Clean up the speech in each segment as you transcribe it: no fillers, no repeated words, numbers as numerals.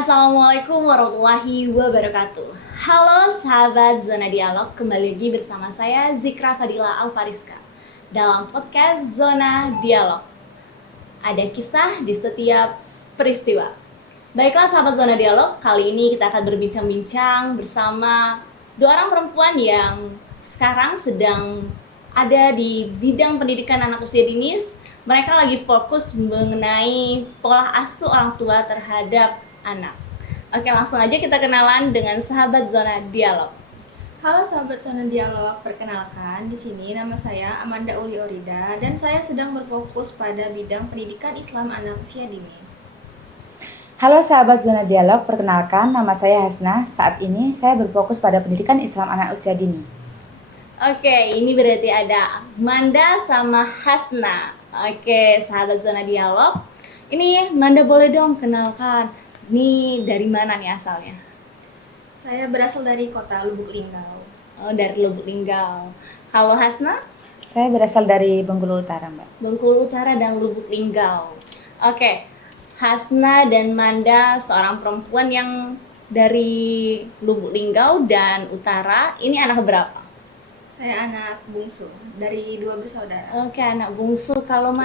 Assalamualaikum warahmatullahi wabarakatuh. Halo sahabat Zona Dialog, kembali lagi bersama saya Zikra Fadila Alfariska dalam podcast Zona Dialog. Ada kisah di setiap peristiwa. Baiklah sahabat Zona Dialog, kali ini kita akan berbincang-bincang bersama dua orang perempuan yang sekarang sedang ada di bidang pendidikan anak usia dini. Mereka lagi fokus mengenai pola asuh orang tua terhadap anak. Oke, langsung aja kita kenalan dengan sahabat Zona Dialog. Halo sahabat Zona Dialog, perkenalkan di sini nama saya Amanda Uli Orida dan saya sedang berfokus pada bidang pendidikan Islam anak usia dini. Halo sahabat Zona Dialog, perkenalkan nama saya Hasna. Saat ini saya berfokus pada pendidikan Islam anak usia dini. Oke, ini berarti ada Manda sama Hasna. Oke, sahabat Zona Dialog. Ini Manda boleh dong kenalkan. Ini dari mana nih asalnya? Saya berasal dari kota Lubuk Linggau. Oh, dari Lubuk Linggau. Kalau Hasna? Saya berasal dari Bengkulu Utara, Mbak. Bengkulu Utara dan Lubuk Linggau. Oke, Hasna dan Manda seorang perempuan yang dari Lubuk Linggau dan Utara. Ini anak berapa? Saya anak bungsu dari 2 bersaudara. Oke, anak bungsu. Kalau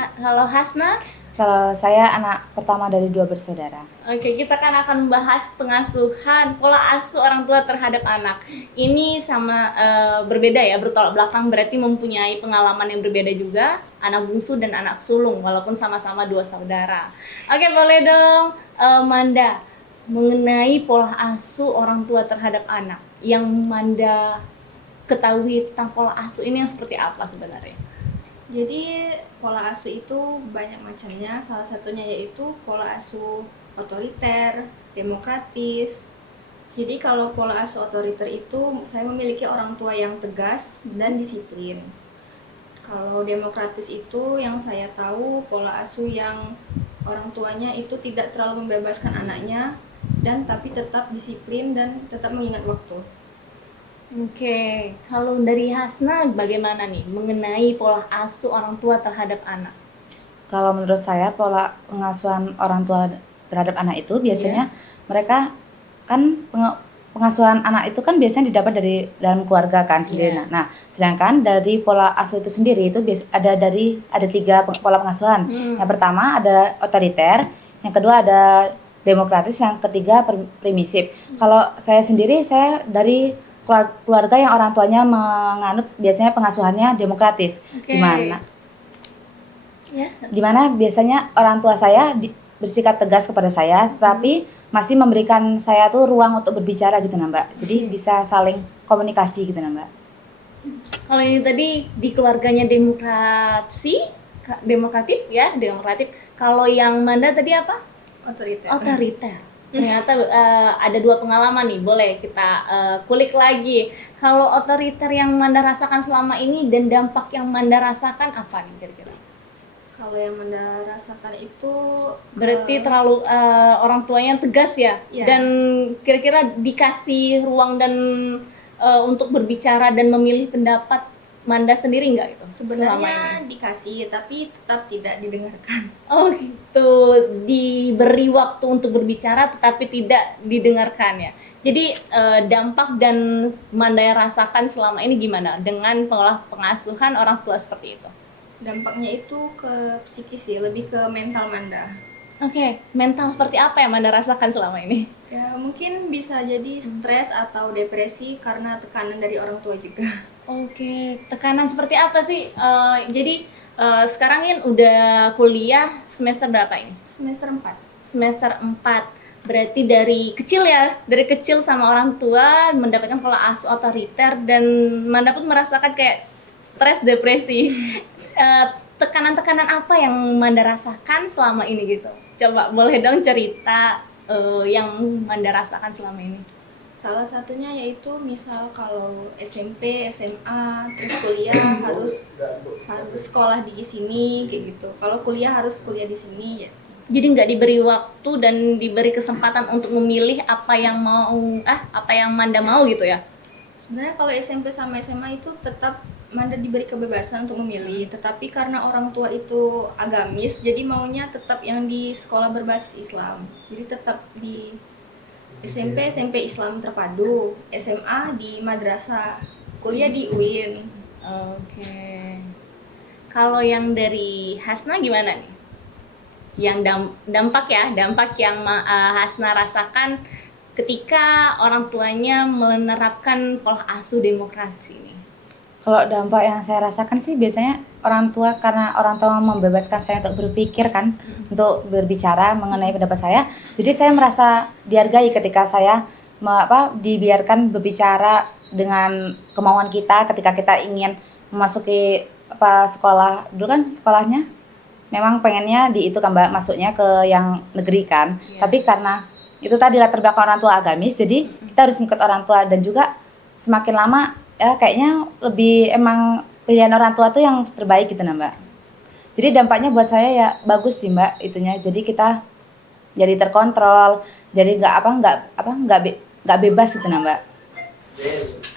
Hasna? Kalau saya anak pertama dari 2 bersaudara. Oke, kita kan akan membahas pengasuhan, pola asuh orang tua terhadap anak. Ini sama berbeda ya, bertolak belakang, berarti mempunyai pengalaman yang berbeda juga, anak bungsu dan anak sulung, walaupun sama-sama 2 saudara. Oke, boleh dong, Manda, mengenai pola asuh orang tua terhadap anak, yang Manda ketahui tentang pola asuh ini yang seperti apa sebenarnya? Jadi pola asuh itu banyak macamnya, salah satunya yaitu pola asuh otoriter, demokratis. Jadi kalau pola asuh otoriter itu saya memiliki orang tua yang tegas dan disiplin. Kalau demokratis itu yang saya tahu pola asuh yang orang tuanya itu tidak terlalu membebaskan anaknya dan tapi tetap disiplin dan tetap mengingat waktu. Oke, kalau dari Hasna bagaimana nih mengenai pola asuh orang tua terhadap anak? Kalau menurut saya pola pengasuhan orang tua terhadap anak itu biasanya mereka kan pengasuhan anak itu kan biasanya didapat dari dalam keluarga kan sendiri. Nah, sedangkan dari pola asuh itu sendiri itu ada 3 pola pengasuhan. Yang pertama ada otoriter, yang kedua ada demokratis, yang ketiga permisif. Kalau saya sendiri, saya dari keluarga yang orang tuanya menganut biasanya pengasuhannya demokratis. Dimana biasanya orang tua saya bersikap tegas kepada saya, tapi masih memberikan saya tuh ruang untuk berbicara gitu nah Mbak. Jadi bisa saling komunikasi gitu nah Mbak. Kalau ini tadi di keluarganya demokratif ya, demokratif. Kalau yang Manda tadi apa? Otoriter. Ternyata ada 2 pengalaman nih, boleh kita kulik lagi. Kalau otoriter yang Manda rasakan selama ini dan dampak yang Manda rasakan apa nih kira-kira? Kalau yang Manda rasakan itu berarti terlalu orang tuanya tegas ya? Dan kira-kira dikasih ruang dan untuk berbicara dan memilih pendapat Manda sendiri nggak itu? Sebenarnya dikasih tapi tetap tidak didengarkan. Oh gitu, diberi waktu untuk berbicara tetapi tidak didengarkan ya. Jadi dampak dan Manda yang rasakan selama ini gimana dengan pengasuhan orang tua seperti itu? Dampaknya itu ke psikis sih, lebih ke mental Manda. Oke, mental seperti apa yang Manda rasakan selama ini? Ya mungkin bisa jadi stres atau depresi karena tekanan dari orang tua juga. Oke, tekanan seperti apa sih? Jadi sekarang ini udah kuliah semester berapa ini? Semester 4. Semester 4. Berarti dari kecil sama orang tua mendapatkan pola asuh otoriter dan Manda pun merasakan kayak stres, depresi. Tekanan-tekanan apa yang Manda rasakan selama ini gitu? Coba boleh dong cerita yang Manda rasakan selama ini. Salah satunya yaitu misal kalau SMP, SMA, terus kuliah harus sekolah di sini kayak gitu. Kalau kuliah harus kuliah di sini ya. Jadi nggak diberi waktu dan diberi kesempatan untuk memilih apa yang Manda mau gitu ya? Sebenarnya kalau SMP sama SMA itu tetap Manda diberi kebebasan untuk memilih, tetapi karena orang tua itu agamis, jadi maunya tetap yang di sekolah berbasis Islam. Jadi tetap SMP Islam Terpadu, SMA di madrasah, kuliah di UIN. Oke. Kalau yang dari Hasna gimana nih? Yang dampak yang Hasna rasakan ketika orang tuanya menerapkan pola asuh demokrasi ini. Kalau dampak yang saya rasakan sih biasanya orang tua, karena orang tua membebaskan saya untuk berpikir kan, untuk berbicara mengenai pendapat saya. Jadi saya merasa dihargai ketika saya dibiarkan berbicara dengan kemauan kita ketika kita ingin memasuki sekolah. Dulu kan sekolahnya memang pengennya di itu kan Mbak, masuknya ke yang negeri kan. Tapi karena itu tadi latar belakang orang tua agamis, jadi kita harus ngikut orang tua, dan juga semakin lama ya kayaknya lebih emang pilihan orang tua tuh yang terbaik gitu nah Mbak. Jadi dampaknya buat saya ya bagus sih Mbak itunya. Jadi kita jadi terkontrol, jadi nggak bebas gitu nah Mbak.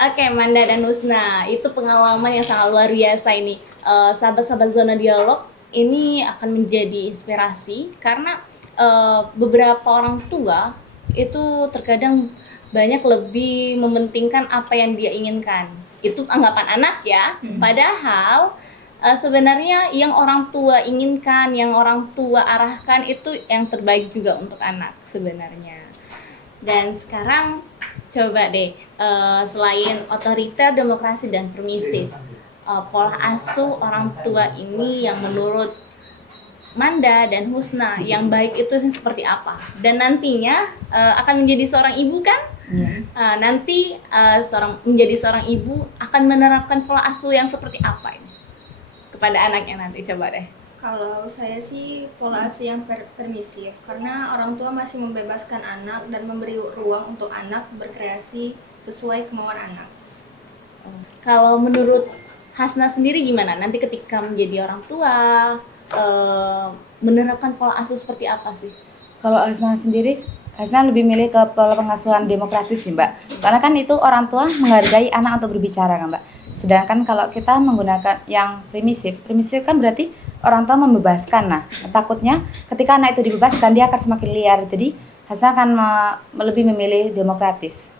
Oke, Manda dan Husna, itu pengalaman yang sangat luar biasa ini. Sahabat-sahabat Zona Dialog ini akan menjadi inspirasi karena beberapa orang tua itu terkadang banyak lebih mementingkan apa yang dia inginkan. Itu anggapan anak ya. Padahal sebenarnya yang orang tua inginkan, yang orang tua arahkan itu yang terbaik juga untuk anak sebenarnya. Dan sekarang coba deh, selain otoriter, demokrasi, dan permisif, pola asuh orang tua ini yang menurut Manda dan Husna yang baik itu seperti apa? Dan nantinya akan menjadi seorang ibu kan? Nanti menjadi seorang ibu akan menerapkan pola asuh yang seperti apa ini kepada anaknya nanti, coba deh. Kalau saya sih pola asuh yang permisif, karena orang tua masih membebaskan anak dan memberi ruang untuk anak berkreasi sesuai kemauan anak. Kalau menurut Hasna sendiri gimana? Nanti ketika menjadi orang tua menerapkan pola asuh seperti apa sih? Kalau Hasna sendiri, Hasna lebih milih ke pola pengasuhan demokratis sih Mbak. Soalnya kan itu orang tua menghargai anak untuk berbicara kan Mbak. Sedangkan kalau kita menggunakan yang primitif kan berarti orang tua membebaskan. Nah, takutnya ketika anak itu dibebaskan dia akan semakin liar. Jadi Hasna akan lebih memilih demokratis.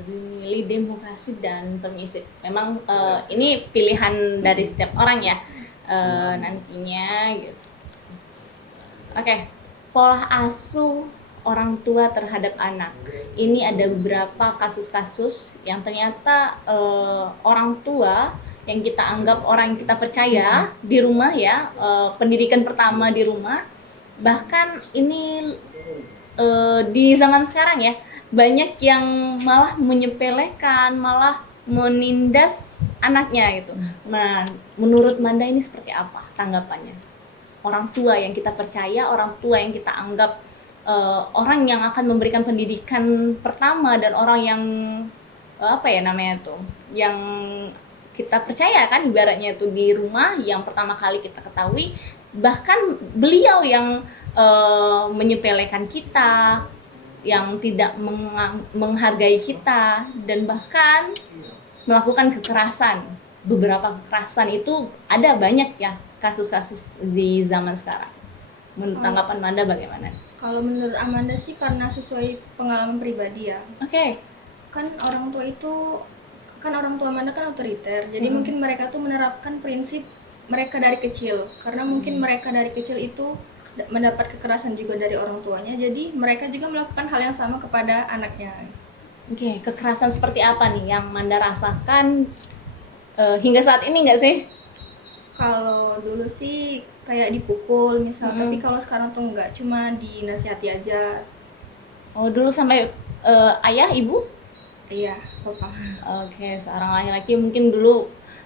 Lebih memilih demokrasi dan permisif. Memang ini pilihan dari setiap orang ya nantinya gitu. Oke. Pola asuh orang tua terhadap anak. Ini ada beberapa kasus-kasus yang ternyata orang tua yang kita anggap orang yang kita percaya di rumah ya, pendidikan pertama di rumah. Bahkan ini di zaman sekarang ya, banyak yang malah menyepelekan, malah menindas anaknya gitu. Nah, menurut Manda ini seperti apa tanggapannya? Orang tua yang kita percaya, orang tua yang kita anggap orang yang akan memberikan pendidikan pertama, dan orang yang yang kita percaya kan, ibaratnya itu di rumah yang pertama kali kita ketahui, bahkan beliau yang menyepelekan kita, yang tidak menghargai kita, dan bahkan melakukan kekerasan. Beberapa kekerasan itu ada banyak ya, kasus-kasus di zaman sekarang. Menurut tanggapan Manda bagaimana? Kalau menurut Amanda sih karena sesuai pengalaman pribadi ya. Oke. Kan orang tua Amanda kan otoriter. Jadi mungkin mereka tuh menerapkan prinsip mereka dari kecil. Karena mungkin mereka dari kecil itu mendapat kekerasan juga dari orang tuanya. Jadi mereka juga melakukan hal yang sama kepada anaknya. Oke, kekerasan seperti apa nih yang Manda rasakan hingga saat ini nggak sih? Kalau dulu sih kayak dipukul misal, tapi kalau sekarang tuh enggak, cuma dinasihati aja. Oh, dulu sampai ayah, ibu? Iya, papa. Oke, seorang laki-laki mungkin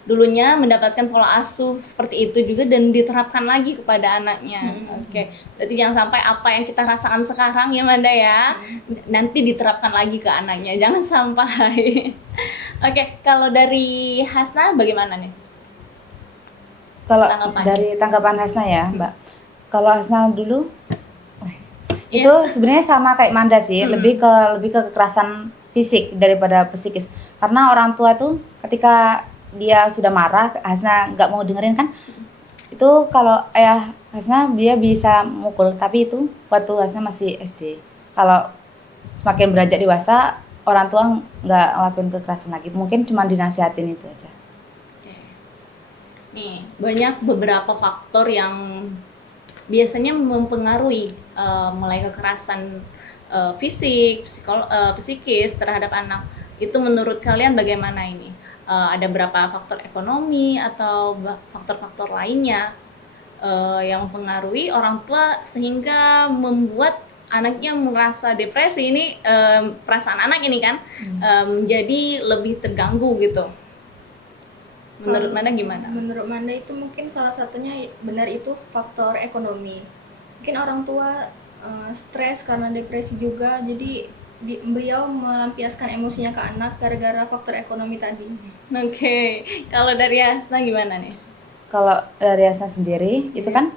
dulunya mendapatkan pola asuh seperti itu juga dan diterapkan lagi kepada anaknya. Oke, berarti jangan sampai apa yang kita rasakan sekarang ya Manda ya, nanti diterapkan lagi ke anaknya, jangan sampai. Oke, kalau dari Hasna bagaimana nih? Kalau dari tanggapan Hasna ya Mbak, kalau Hasna dulu itu sebenarnya sama kayak Manda sih, lebih ke kekerasan fisik daripada psikis. Karena orang tua tuh ketika dia sudah marah, Hasna nggak mau dengerin kan, itu kalau ayah Hasna dia bisa mukul, tapi itu waktu Hasna masih SD. Kalau semakin beranjak dewasa orang tua nggak ngelakuin kekerasan lagi, mungkin cuma dinasihatin itu aja. Nih, banyak beberapa faktor yang biasanya mempengaruhi mulai kekerasan fisik, psikis terhadap anak. Itu menurut kalian bagaimana ini? Ada berapa faktor ekonomi atau faktor-faktor lainnya yang mempengaruhi orang tua sehingga membuat anaknya merasa depresi ini, perasaan anak ini kan menjadi lebih terganggu gitu. Menurut Manda gimana? Menurut Manda itu mungkin salah satunya benar itu faktor ekonomi. Mungkin orang tua stres karena depresi juga, jadi beliau melampiaskan emosinya ke anak gara-gara faktor ekonomi tadi. Oke. Kalau dari Hasna gimana nih? Kalau dari Hasna sendiri itu kan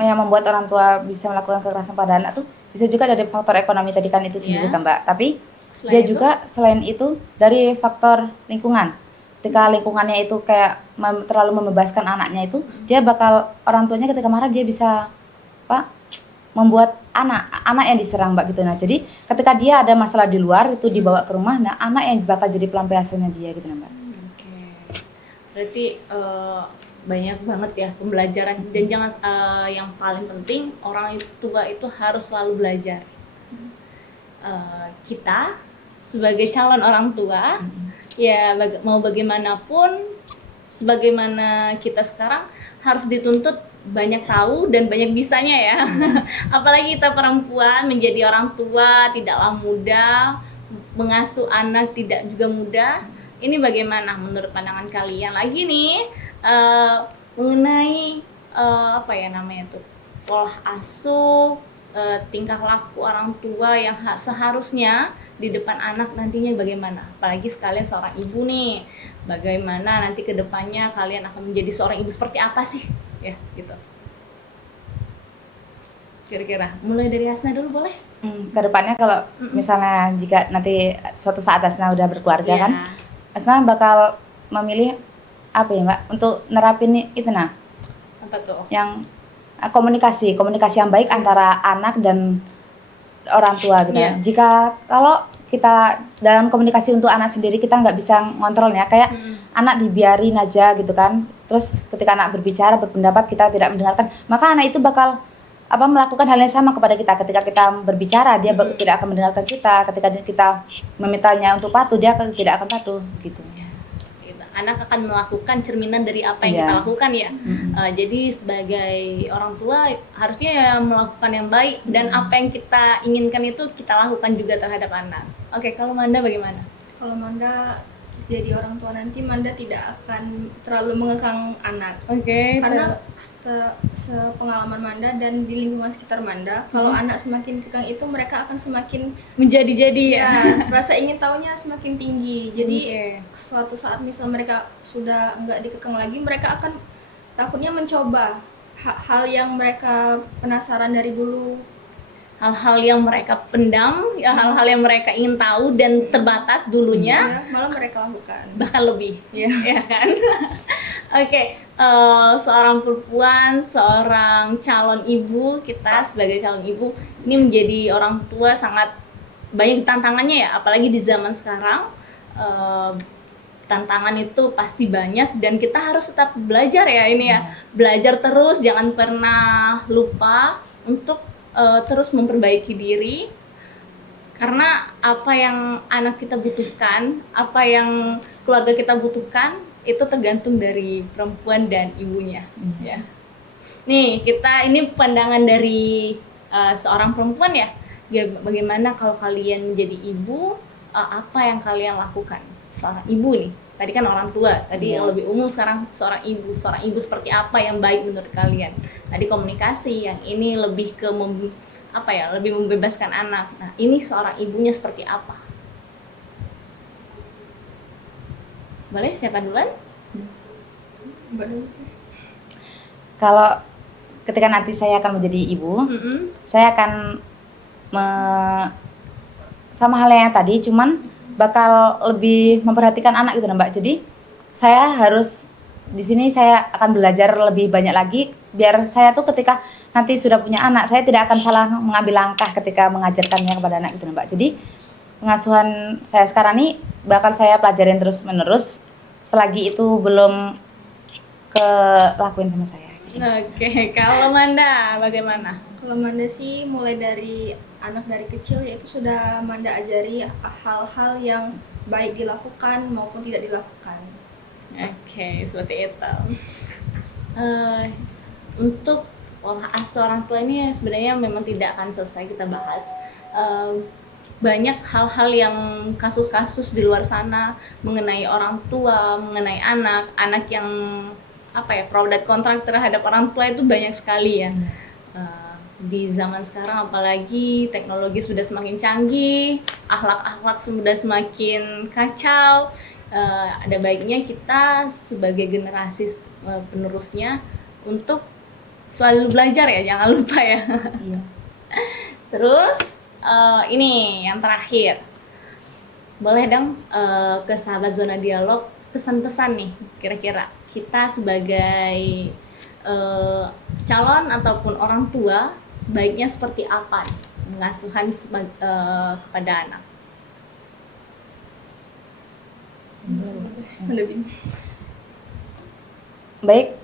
yang membuat orang tua bisa melakukan kekerasan pada anak tuh bisa juga dari faktor ekonomi tadi kan itu sendiri kan Mbak. Tapi dia juga selain itu dari faktor lingkungan. Ketika lingkungannya itu kayak terlalu membebaskan anaknya itu, dia bakal, orang tuanya ketika marah dia bisa membuat anak yang diserang Mbak gitu. Nah jadi ketika dia ada masalah di luar itu dibawa ke rumah, nah anak yang bakal jadi pelampiasannya dia gitu Mbak. Oke. Berarti banyak banget ya pembelajaran, dan jangan yang paling penting orang tua itu harus selalu belajar. Kita sebagai calon orang tua ya mau bagaimanapun, sebagaimana kita sekarang harus dituntut banyak tahu dan banyak bisanya ya. Apalagi kita perempuan menjadi orang tua tidaklah mudah, mengasuh anak tidak juga mudah. Ini bagaimana menurut pandangan kalian lagi nih mengenai apa ya namanya tuh, pola asuh, tingkah laku orang tua yang seharusnya di depan anak nantinya bagaimana? Apalagi sekalian seorang ibu nih, bagaimana nanti ke depannya kalian akan menjadi seorang ibu seperti apa sih? Ya, gitu. Kira-kira mulai dari Hasna dulu boleh? Kedepannya kalau misalnya jika nanti suatu saat Hasna udah berkeluarga kan, Hasna bakal memilih apa ya Mbak untuk nerapin itu nah? Apa tuh? Yang komunikasi yang baik antara anak dan orang tua gitu. Jika kalau kita dalam komunikasi untuk anak sendiri kita nggak bisa ngontrolnya, kayak anak dibiarin aja gitu kan, terus ketika anak berbicara berpendapat kita tidak mendengarkan, maka anak itu bakal melakukan hal yang sama kepada kita. Ketika kita berbicara dia tidak akan mendengarkan kita, ketika kita memintanya untuk patuh dia tidak akan patuh gitu. Anak akan melakukan cerminan dari apa yang kita lakukan ya. Jadi sebagai orang tua harusnya ya melakukan yang baik, dan apa yang kita inginkan itu kita lakukan juga terhadap anak. Oke, kalau Manda bagaimana? Kalau Manda jadi orang tua nanti, Manda tidak akan terlalu mengekang anak. Karena sepengalaman Manda dan di lingkungan sekitar Manda, kalau anak semakin kekang itu mereka akan semakin menjadi-jadi ya. Rasa ingin tahunya semakin tinggi. Jadi suatu saat misal mereka sudah enggak dikekang lagi, mereka akan takutnya mencoba hal yang mereka penasaran dari dulu. Hal-hal yang mereka pendam, ya hal-hal yang mereka ingin tahu dan terbatas dulunya, malah mereka lakukan. Bahkan lebih, ya kan? Oke, seorang perempuan, seorang calon ibu, kita sebagai calon ibu ini menjadi orang tua sangat banyak tantangannya ya, apalagi di zaman sekarang. Tantangan itu pasti banyak dan kita harus tetap belajar ya ini ya. Belajar terus, jangan pernah lupa untuk terus memperbaiki diri, karena apa yang anak kita butuhkan, apa yang keluarga kita butuhkan itu tergantung dari perempuan dan ibunya. Ya. Nih ini pandangan dari seorang perempuan ya. Bagaimana kalau kalian jadi ibu, apa yang kalian lakukan? Seorang ibu nih, tadi kan orang tua, tadi yang lebih umum, sekarang seorang ibu seperti apa yang baik menurut kalian? Tadi komunikasi, yang ini lebih ke lebih membebaskan anak. Nah, ini seorang ibunya seperti apa? Boleh, siapa duluan? Kalau ketika nanti saya akan menjadi ibu, saya akan sama halnya yang tadi, cuman bakal lebih memperhatikan anak gitu Mbak. Jadi saya harus di sini saya akan belajar lebih banyak lagi biar saya tuh ketika nanti sudah punya anak, saya tidak akan salah mengambil langkah ketika mengajarkannya kepada anak gitu Mbak. Jadi pengasuhan saya sekarang ini bakal saya pelajarin terus menerus selagi itu belum lakuin sama saya. Oke, kalau Manda bagaimana? Kalau Manda sih mulai dari anak dari kecil yaitu sudah Manda ajari hal-hal yang baik dilakukan maupun tidak dilakukan. Oke, seperti itu. Untuk pola asuh orang tua ini sebenarnya memang tidak akan selesai kita bahas. Banyak hal-hal yang kasus-kasus di luar sana mengenai orang tua, mengenai anak yang pro dan kontra terhadap orang tua itu banyak sekali ya. Di zaman sekarang apalagi teknologi sudah semakin canggih, akhlak-akhlak sudah semakin kacau. Ada baiknya kita sebagai generasi penerusnya untuk selalu belajar ya, jangan lupa ya. Iya. Terus ini yang terakhir, boleh dong ke sahabat Zona Dialog pesan-pesan nih, kira-kira kita sebagai calon ataupun orang tua baiknya seperti apa nih, pengasuhan kepada anak. Baik,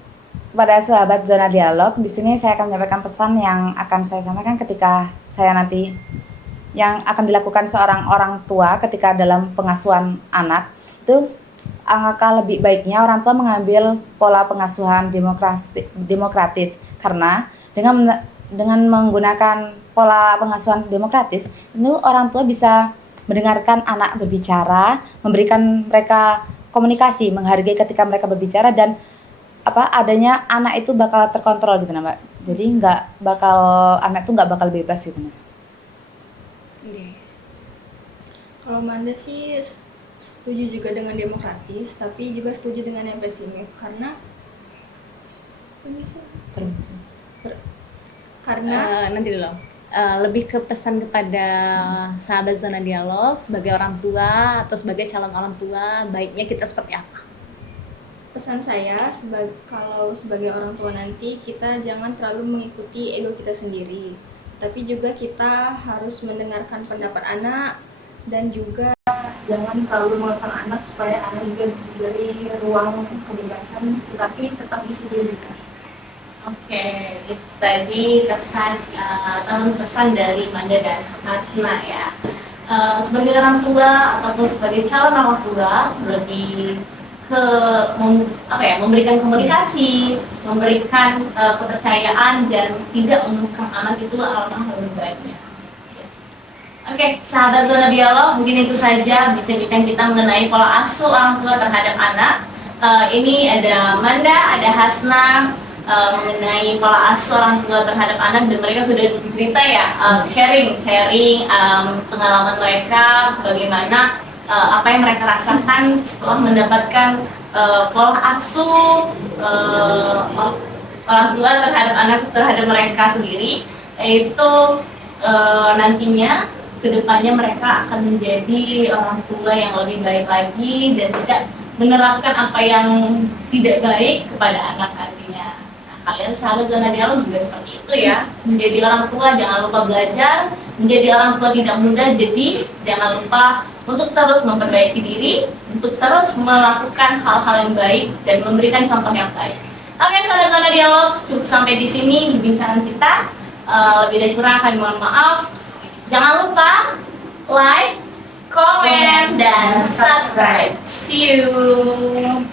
pada sahabat Zona Dialog, di sini saya akan menyampaikan pesan yang akan saya sampaikan ketika saya nanti yang akan dilakukan seorang orang tua ketika dalam pengasuhan anak. Itu angka lebih baiknya orang tua mengambil pola pengasuhan demokratis karena dengan menggunakan pola pengasuhan demokratis itu orang tua bisa mendengarkan anak berbicara, memberikan mereka komunikasi, menghargai ketika mereka berbicara dan adanya anak itu bakal terkontrol gitu nah Mbak. Jadi anak itu nggak bakal bebas gitu nah. Kalau Manda sih setuju juga dengan demokratis, tapi juga setuju dengan yang pesimis karena nanti dulu. Lebih ke pesan kepada sahabat Zona Dialog sebagai orang tua atau sebagai calon orang tua, baiknya kita seperti apa? Pesan saya kalau sebagai orang tua nanti kita jangan terlalu mengikuti ego kita sendiri, tapi juga kita harus mendengarkan pendapat anak dan juga jangan terlalu mengekang anak supaya anak juga diberi ruang kebebasan tetapi tetap disediakan. Oke, itu tadi pesan dari Manda dan Hasna ya. Sebagai orang tua ataupun sebagai calon orang tua lebih ke memberikan komunikasi, memberikan kepercayaan dan tidak mengekang anak itu alangkah lebih baiknya. Oke, sahabat Zona Dialog, mungkin itu saja bincang-bincang kita mengenai pola asuh orang tua terhadap anak. Ini ada Manda, ada Hasna mengenai pola asuh orang tua terhadap anak dan mereka sudah bercerita ya, sharing pengalaman mereka, bagaimana apa yang mereka rasakan setelah mendapatkan pola asuh orang tua terhadap mereka sendiri, yaitu nantinya kedepannya mereka akan menjadi orang tua yang lebih baik lagi dan tidak menerapkan apa yang tidak baik kepada anak nantinya. Kalian sahabat Zona Dialog juga seperti itu ya. Menjadi orang tua jangan lupa belajar, menjadi orang tua tidak mudah, jadi jangan lupa untuk terus memperbaiki diri, untuk terus melakukan hal-hal yang baik dan memberikan contoh yang baik. Oke, sahabat Zona Dialog, cukup sampai di sini perbincangan kita. Lebih dari kurang kami mohon maaf. Jangan lupa like, comment, dan subscribe. See you.